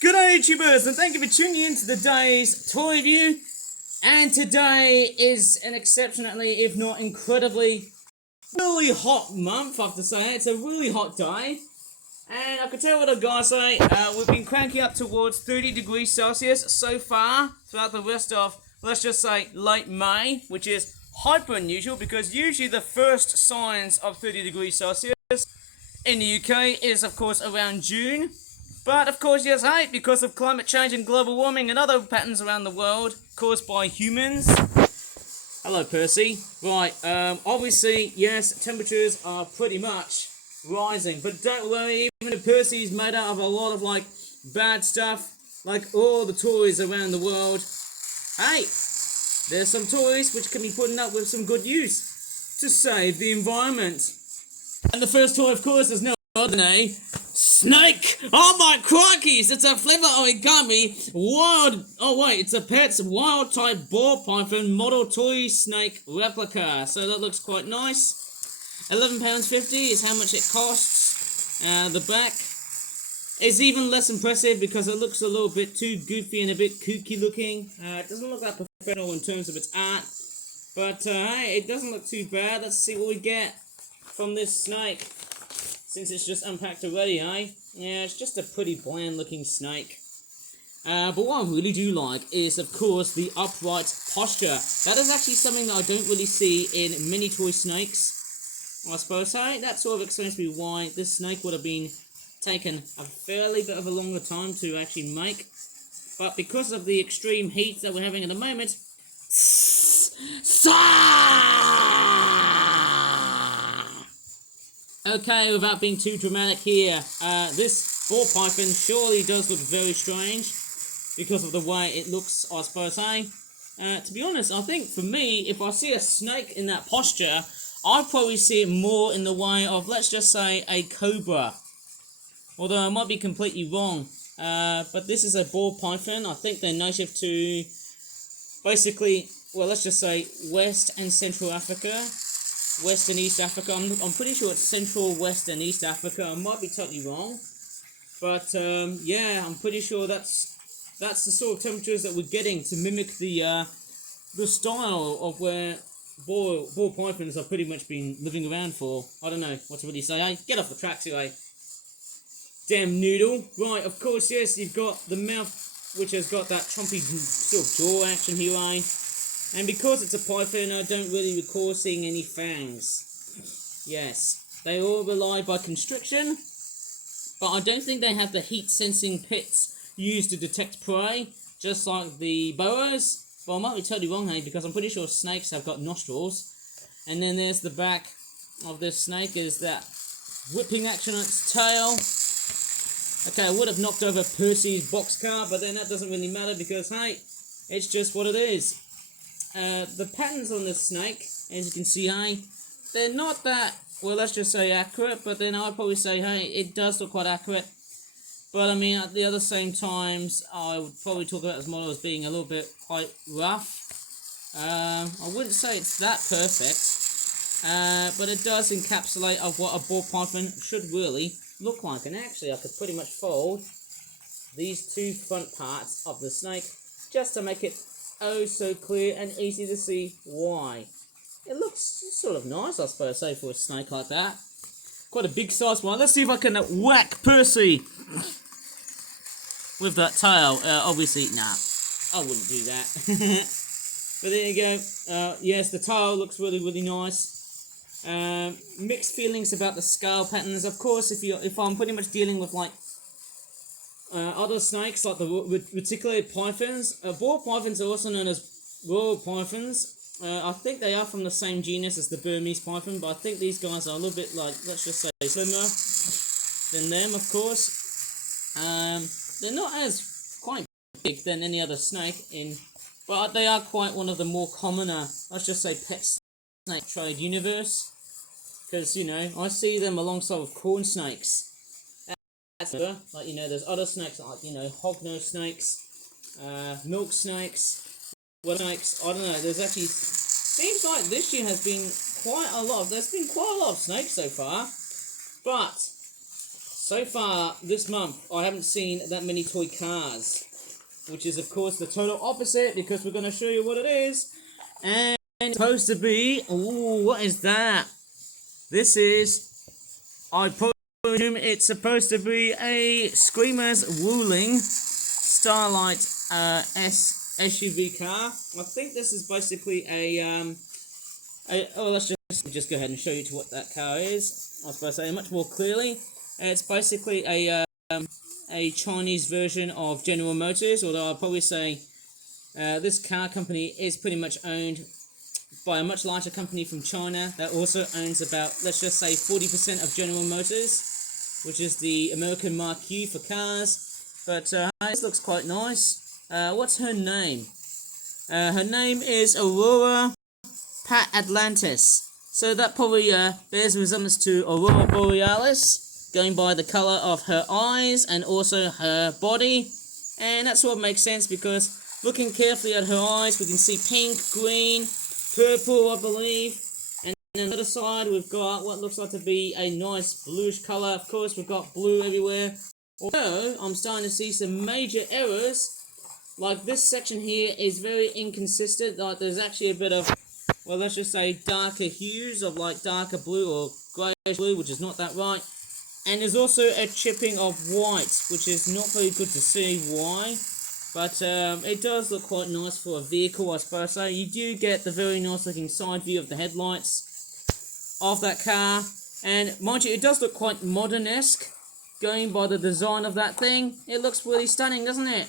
Good day, YouTubers, and thank you for tuning in to today's toy review. And today is an exceptionally, if not incredibly, really hot month, I have to say. It's a really hot day. And I can tell what the guys say, we've been cranking up towards 30 degrees Celsius so far throughout the rest of, let's just say, late May, which is hyper unusual because usually the first signs of 30 degrees Celsius in the UK is, of course, around June. But, of course, yes, hey, because of climate change and global warming and other patterns around the world caused by humans. Hello, Percy. Right, obviously, yes, temperatures are pretty much rising. But don't worry, even if Percy's made out of a lot of, bad stuff, like all the toys around the world, hey, there's some toys which can be putting up with some good use to save the environment. And the first toy, of course, is no other than Snake! Oh my crikeys! It's a Flipper Origami wild... Oh wait, it's a Pets wild type ball python model toy snake replica. So that looks quite nice. £11.50 is how much it costs. The back is even less impressive because it looks a little bit too goofy and a bit kooky looking. It doesn't look that professional in terms of its art. But hey, it doesn't look too bad. Let's see what we get from this snake. Since it's just unpacked already, eh? Yeah, it's just a pretty bland looking snake. But what I really do like is, of course, the upright posture. That is actually something that I don't really see in many toy snakes, I suppose. Hey, that sort of explains to me why this snake would have been taken a fairly bit of a longer time to actually make. But because of the extreme heat that we're having at the moment, okay, without being too dramatic here, this ball python surely does look very strange because of the way it looks, I suppose, hey? To be honest, I think for me, if I see a snake in that posture, I'd probably see it more in the way of, let's just say, a cobra. Although I might be completely wrong. But this is a ball python. I think they're native to, basically, well, let's just say West and Central Africa. West and East Africa. I'm pretty sure it's Central, West and East Africa. I might be totally wrong. But, yeah, I'm pretty sure that's the sort of temperatures that we're getting to mimic the style of where ball pythons have pretty much been living around for. I don't know what to really say, eh? Get off the tracks, eh? Damn noodle. Right, of course, yes, you've got the mouth, which has got that trumpy sort of jaw action here, eh? And because it's a python, I don't really recall seeing any fangs. Yes, they all rely by constriction, but I don't think they have the heat-sensing pits used to detect prey, just like the boas. Well, I might be totally wrong, hey, because I'm pretty sure snakes have got nostrils. And then there's the back of this snake, is that whipping action on its tail. Okay, I would have knocked over Percy's boxcar, but then that doesn't really matter because, hey, it's just what it is. The patterns on this snake, as you can see, hey, they're not that, well, let's just say accurate, but then I'd probably say, hey, it does look quite accurate. But, I mean, at the other same times, I would probably talk about this model as being a little bit quite rough. I wouldn't say it's that perfect, but it does encapsulate of what a ball python should really look like. And actually, I could pretty much fold these two front parts of the snake just to make it oh so clear and easy to see why. It looks sort of nice, I suppose, say, for a snake like that. Quite a big size one. Let's see if I can whack Percy with that tail. Obviously, nah, I wouldn't do that. But there you go. Yes, the tail looks really, really nice. Mixed feelings about the scale patterns. Of course, if I'm pretty much dealing with other snakes, like the reticulated pythons. Ball pythons are also known as royal pythons. I think they are from the same genus as the Burmese python, but I think these guys are a little bit like, let's just say, slimmer than them, of course. They're not as quite big than any other snake, but they are quite one of the more commoner, let's just say, pet snake trade universe. Because, you know, I see them alongside with corn snakes. Like, you know, there's other snakes like, you know, hognose snakes, milk snakes, what snakes, I don't know, there's actually, seems like this year has been there's been quite a lot of snakes so far, but So far this month, I haven't seen that many toy cars, which is of course the total opposite because we're going to show you what it is. And it's supposed to be, ooh, what is that? This is, I presume it's supposed to be a Screamers Wuling Starlight SUV car. I think this is basically let's just go ahead and show you to what that car is. I was supposed to say much more clearly. It's basically a Chinese version of General Motors, although I'll probably say this car company is pretty much owned by a much larger company from China that also owns about, let's just say, 40% of General Motors, which is the American Mark U for cars. But this looks quite nice. What's her name? Her name is Aurora Pat Atlantis. So that probably bears resemblance to Aurora Borealis, going by the colour of her eyes and also her body. And that sort of makes sense because looking carefully at her eyes, we can see pink, green, purple, I believe. And on the other side, we've got what looks like to be a nice bluish colour. Of course, we've got blue everywhere. Although, I'm starting to see some major errors. Like this section here is very inconsistent. Like there's actually a bit of, well, let's just say darker hues of like darker blue or greyish blue, which is not that right. And there's also a chipping of white, which is not very good to see why. But it does look quite nice for a vehicle, I suppose. So you do get the very nice looking side view of the headlights of that car. And mind you, it does look quite modern-esque, going by the design of that thing. It looks really stunning, doesn't it?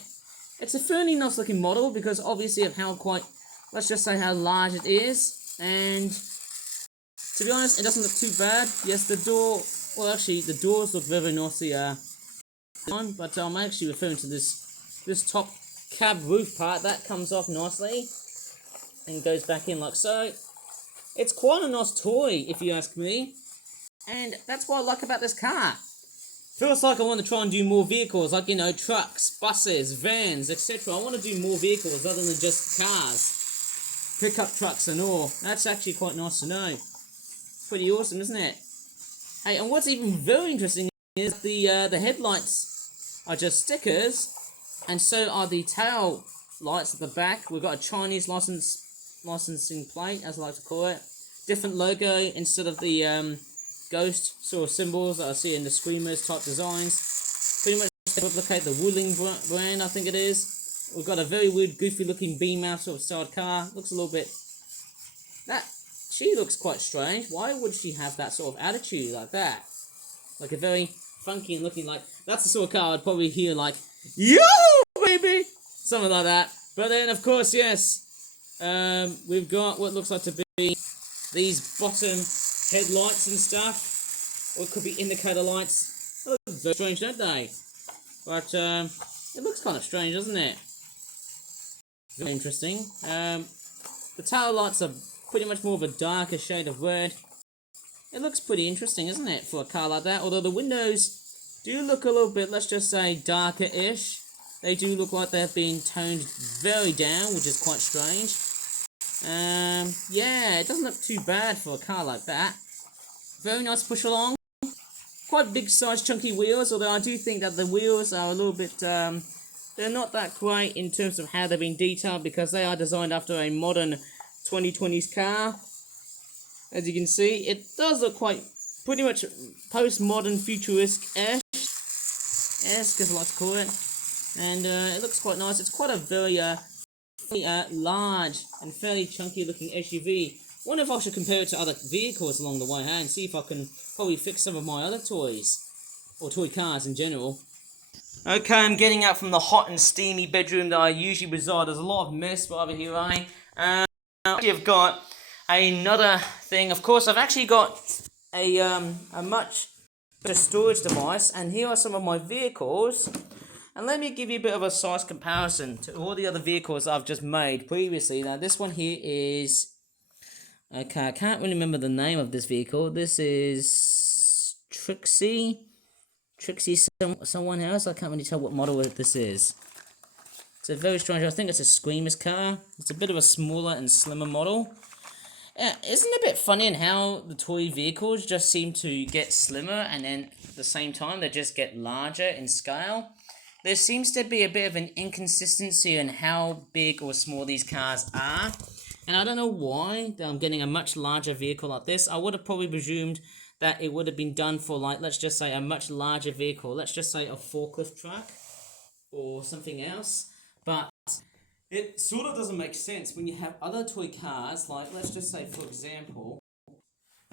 It's a fairly nice looking model because obviously of how quite, let's just say how large it is. And to be honest, it doesn't look too bad. Yes, the door, well actually the doors look very nicely on, but I'm actually referring to this top cab roof part. That comes off nicely and goes back in like so. It's quite a nice toy if you ask me. And that's what I like about this car. Feels like I want to try and do more vehicles, like, you know, trucks, buses, vans, etc. I want to do more vehicles other than just cars. Pickup trucks and all. That's actually quite nice to know. Pretty awesome, isn't it? Hey, and what's even very interesting is the headlights are just stickers, and so are the tail lights at the back. We've got a Chinese licensing plate, as I like to call it. Different logo instead of the ghost sort of symbols that I see in the Screamers type designs. Pretty much replicate the Wuling brand, I think it is. We've got a very weird, goofy looking beam out sort of styled car. Looks a little bit... She looks quite strange. Why would she have that sort of attitude like that? Like a very funky and looking like... That's the sort of car I'd probably hear like, yo, baby! Something like that. But then, of course, yes, we've got what looks like to be these bottom headlights and stuff, or it could be indicator lights. They look very strange, don't they? But it looks kind of strange, doesn't it? Very interesting. The tail lights are pretty much more of a darker shade of red. It looks pretty interesting, isn't it, for a car like that? Although the windows do look a little bit, let's just say, darker-ish. They do look like they've been toned very down, which is quite strange. Yeah, it doesn't look too bad for a car like that. Very nice push along. Quite big size chunky wheels, although I do think that the wheels are a little bit, they're not that great in terms of how they've been detailed because they are designed after a modern 2020s car. As you can see, it does look quite, pretty much postmodern futuristic-esque, as I like to call it. And it looks quite nice. It's quite a very large and fairly chunky looking SUV. Wonder if I should compare it to other vehicles along the way, and see if I can probably fix some of my other toys, or toy cars in general. Okay, I'm getting out from the hot and steamy bedroom that I usually reside. There's a lot of mess over here, I've got another thing. Of course, I've actually got a much better storage device, and here are some of my vehicles. And let me give you a bit of a size comparison to all the other vehicles I've just made previously. Now, this one here is... Okay, I can't really remember the name of this vehicle. This is... Trixie someone else. I can't really tell what model this is. It's a very strange... I think it's a Screamers car. It's a bit of a smaller and slimmer model. Yeah, isn't it a bit funny in how the toy vehicles just seem to get slimmer and then at the same time they just get larger in scale? There seems to be a bit of an inconsistency in how big or small these cars are. And I don't know why I'm getting a much larger vehicle like this. I would have probably presumed that it would have been done for, like, let's just say a much larger vehicle. Let's just say a forklift truck or something else. But it sort of doesn't make sense when you have other toy cars, like let's just say, for example,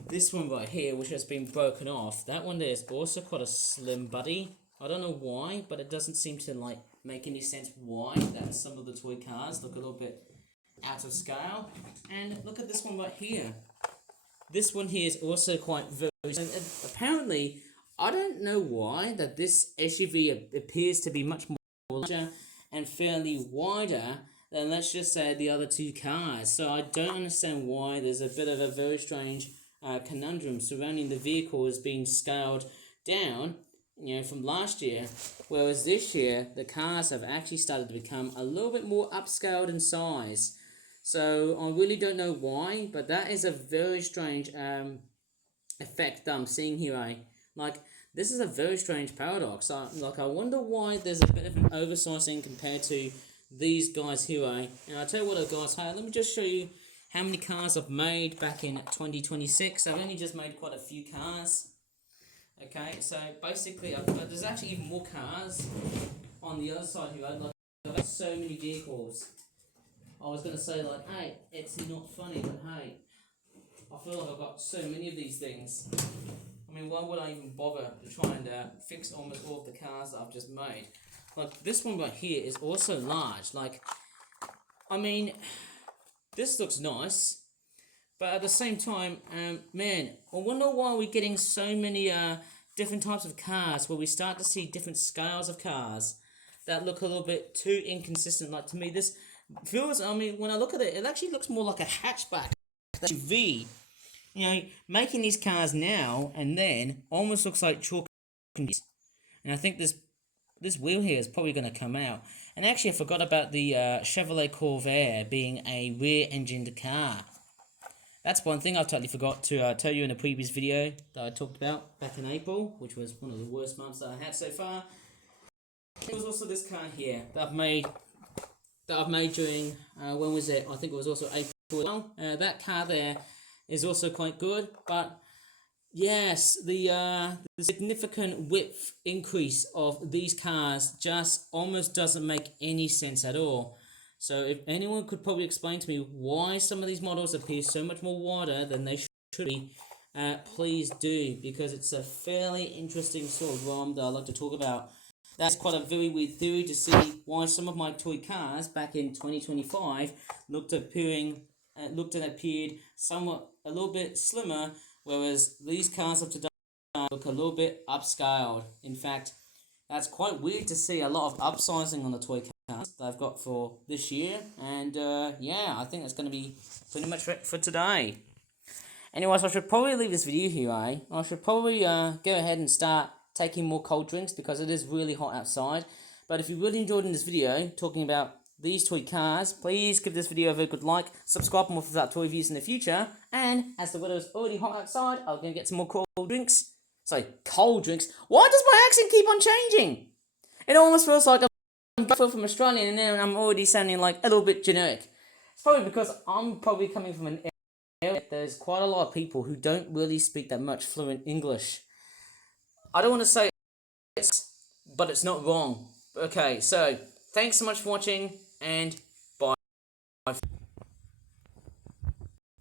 this one right here, which has been broken off. That one there is also quite a slim buddy. I don't know why, but it doesn't seem to like make any sense why that some of the toy cars look a little bit out of scale. And look at this one right here. This one here is also quite very... And apparently, I don't know why that this SUV appears to be much more larger and fairly wider than, let's just say, the other two cars. So I don't understand why there's a bit of a very strange conundrum surrounding the vehicles being scaled down, from last year, whereas this year the cars have actually started to become a little bit more upscaled in size. So I really don't know why, but that is a very strange effect that I'm seeing here. Like, this is a very strange paradox. I wonder why there's a bit of an oversizing compared to these guys here. And I'll tell you what, guys, hey, let me just show you how many cars I've made back in 2026. I've only just made quite a few cars. Okay, so basically, there's actually even more cars on the other side here. Like, I've got so many vehicles. I was going to say, like, hey, it's not funny, but hey, I feel like I've got so many of these things. I mean, why would I even bother to try and fix almost all of the cars that I've just made? Like, this one right here is also large. Like, I mean, this looks nice, but at the same time, man, I wonder why we're getting so many different types of cars where we start to see different scales of cars that look a little bit too inconsistent. Like, to me, this feels, I mean, when I look at it, it actually looks more like a hatchback SUV. Making these cars now and then almost looks like chalk. And I think this wheel here is probably going to come out. And actually, I forgot about the Chevrolet Corvair being a rear-engined car. That's one thing I totally forgot to tell you in a previous video that I talked about back in April, which was one of the worst months that I had so far. There was also this car here that I've made during, when was it? I think it was also April. That car there is also quite good, but yes, the significant width increase of these cars just almost doesn't make any sense at all. So if anyone could probably explain to me why some of these models appear so much more wider than they should be, please do, because it's a fairly interesting sort of ROM that I'd like to talk about. That's quite a very weird theory to see why some of my toy cars back in 2025 looked and appeared somewhat a little bit slimmer, whereas these cars of today look a little bit upscaled. In fact, that's quite weird to see a lot of upsizing on the toy cars that I've got for this year. And yeah, I think that's going to be pretty much it for today. Anyways, I should probably leave this video here, I should probably go ahead and start taking more cold drinks because it is really hot outside. But if you really enjoyed in this video talking about these toy cars, please give this video a very good like, subscribe for more for toy reviews in the future, and as the weather is already hot outside, I'm going to get some more cold drinks. Sorry, cold drinks. Why does my accent keep on changing? It almost feels like I'm from Australian and then I'm already sounding like a little bit generic. It's probably because I'm probably coming from an area there's quite a lot of people who don't really speak that much fluent English. I don't want to say it's, but it's not wrong. Okay, so thanks so much for watching, and bye.